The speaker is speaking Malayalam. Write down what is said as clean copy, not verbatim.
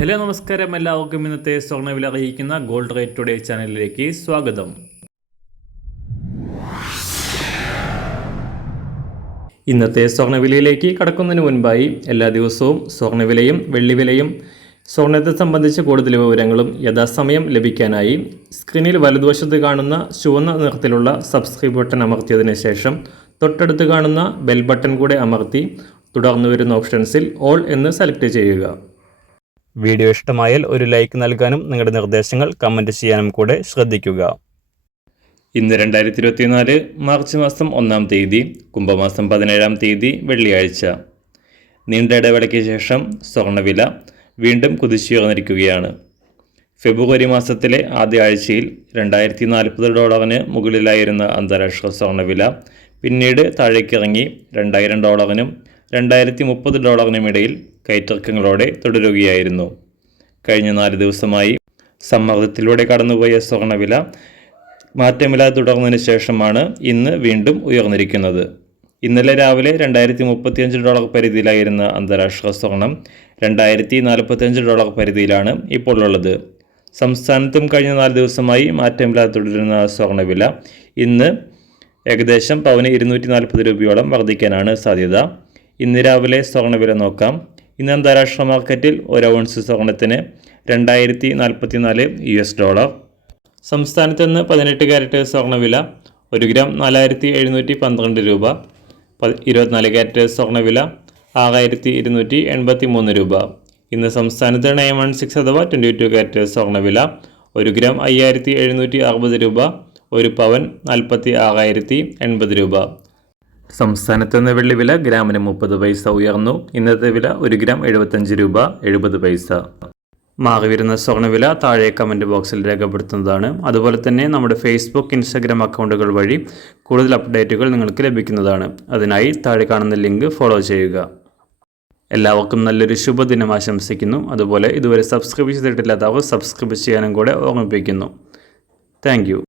ഹലോ നമസ്കാരം, എല്ലാവർക്കും ഇന്നത്തെ സ്വർണ്ണവില അറിയിക്കുന്ന ഗോൾഡ് റേറ്റ് ടുഡേ ചാനലിലേക്ക് സ്വാഗതം. ഇന്നത്തെ സ്വർണ്ണവിലയിലേക്ക് കടക്കുന്നതിന് മുൻപായി എല്ലാ ദിവസവും സ്വർണ്ണവിലയും വെള്ളിവിലയും സ്വർണ്ണത്തെ സംബന്ധിച്ച കൂടുതൽ വിവരങ്ങളും യഥാസമയം ലഭിക്കാനായി സ്ക്രീനിൽ വലതുവശത്ത് കാണുന്ന ചുവന്ന നിറത്തിലുള്ള സബ്സ്ക്രൈബ് ബട്ടൺ അമർത്തിയതിനു ശേഷം തൊട്ടടുത്ത് കാണുന്ന ബെൽ ബട്ടൺ കൂടെ അമർത്തി തുടർന്ന് വരുന്ന ഓപ്ഷൻസിൽ ഓൾ എന്ന് സെലക്ട് ചെയ്യുക. വീഡിയോ ഇഷ്ടമായാൽ ഒരു ലൈക്ക് നൽകാനും നിങ്ങളുടെ നിർദ്ദേശങ്ങൾ കമൻറ്റ് ചെയ്യാനും കൂടെ ശ്രദ്ധിക്കുക. ഇന്ന് 2024 മാർച്ച് മാസം 1-ാം തീയതി, കുംഭമാസം 17-ാം തീയതി വെള്ളിയാഴ്ച. നീണ്ട ഇടവേളയ്ക്ക് ശേഷം സ്വർണ്ണവില വീണ്ടും കുതിച്ചുയർന്നിരിക്കുകയാണ്. ഫെബ്രുവരി മാസത്തിലെ ആദ്യ ആഴ്ചയിൽ $2040 മുകളിലായിരുന്ന അന്താരാഷ്ട്ര സ്വർണ്ണവില പിന്നീട് താഴേക്കിറങ്ങി $2000 $2030 ഇടയിൽ കയറ്റിറക്കങ്ങളോടെ തുടരുകയായിരുന്നു. കഴിഞ്ഞ 4 ദിവസമായി സമ്മർദ്ദത്തിലൂടെ കടന്നുപോയ സ്വർണ്ണവില മാറ്റമില്ലാതെ തുടർന്നതിന് ശേഷമാണ് ഇന്ന് വീണ്ടും ഉയർന്നിരിക്കുന്നത്. ഇന്നലെ രാവിലെ $2035 പരിധിയിലായിരുന്ന അന്താരാഷ്ട്ര സ്വർണം $2045 പരിധിയിലാണ് ഇപ്പോൾ ഉള്ളത്. സംസ്ഥാനത്തും കഴിഞ്ഞ 4 ദിവസമായി മാറ്റമില്ലാതെ തുടരുന്ന സ്വർണ്ണവില ഇന്ന് ഏകദേശം പവന് $240 വർദ്ധിക്കാനാണ് സാധ്യത. ഇന്ന് രാവിലെ സ്വർണ്ണവില നോക്കാം. ഇന്ന് അന്താരാഷ്ട്ര മാർക്കറ്റിൽ ഒരു ഔൺസ് സ്വർണത്തിന് $2044. സംസ്ഥാനത്ത് നിന്ന് 18 ക്യാരറ്റ് സ്വർണ്ണവില 1 ഗ്രാം 4712 രൂപ. 24 ക്യാരറ്റ് സ്വർണ്ണവില 6283 രൂപ. ഇന്ന് സംസ്ഥാനത്ത് 916 അഥവാ 22 ക്യാരറ്റ് സ്വർണ്ണവില 1 ഗ്രാം 5760 രൂപ. 1 പവൻ 46,080 രൂപ. സംസ്ഥാനത്ത് നിന്ന് വെള്ളിവില ഗ്രാമിന് 30 പൈസ ഉയർന്നു. ഇന്നത്തെ വില 1 ഗ്രാം 75 രൂപ 70 പൈസ. മാറിവരുന്ന സ്വർണ്ണവില താഴെ കമൻറ്റ് ബോക്സിൽ രേഖപ്പെടുത്തുന്നതാണ്. അതുപോലെ തന്നെ നമ്മുടെ ഫേസ്ബുക്ക്, ഇൻസ്റ്റാഗ്രാം അക്കൗണ്ടുകൾ വഴി കൂടുതൽ അപ്ഡേറ്റുകൾ നിങ്ങൾക്ക് ലഭിക്കുന്നതാണ്. അതിനായി താഴെ കാണുന്ന ലിങ്ക് ഫോളോ ചെയ്യുക. എല്ലാവർക്കും നല്ലൊരു ശുഭദിനം ആശംസിക്കുന്നു. അതുപോലെ ഇതുവരെ സബ്സ്ക്രൈബ് ചെയ്തിട്ടില്ലാത്തവർ സബ്സ്ക്രൈബ് ചെയ്യാനും കൂടെ ഓർമ്മിപ്പിക്കുന്നു. Thank you.